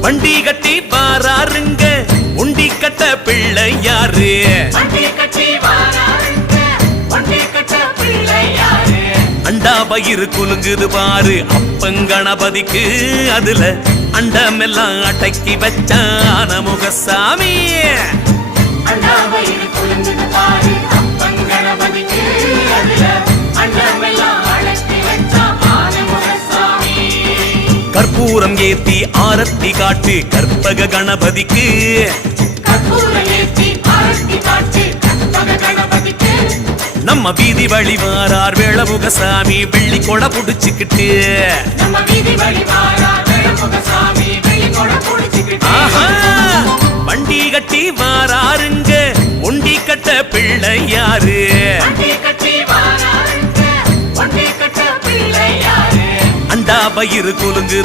வண்டி கட்டி வாராருங்க. உண்டி கட்ட பிள்ளை யாரு. அண்டா பயிறு குலுங்குது பாரு. அப்பங்கணபதிக்கு அதுல அண்டமெல்லாம் அடக்கி வச்சான முகசாமி அண்ணாமயிறு கற்பூரம் ஏத்தி ஆரத்தி காட்டு கற்பக கணபதிக்கு. நம்ம வீதி வழி வாரார் வேளமுகசாமி வெள்ளி கொடை புடிச்சுக்கிட்டு. வண்டி கட்டி வாராருங்க ஒண்டி கட்ட பிள்ளை யாரு. அண்டா பயிறு குலுங்குது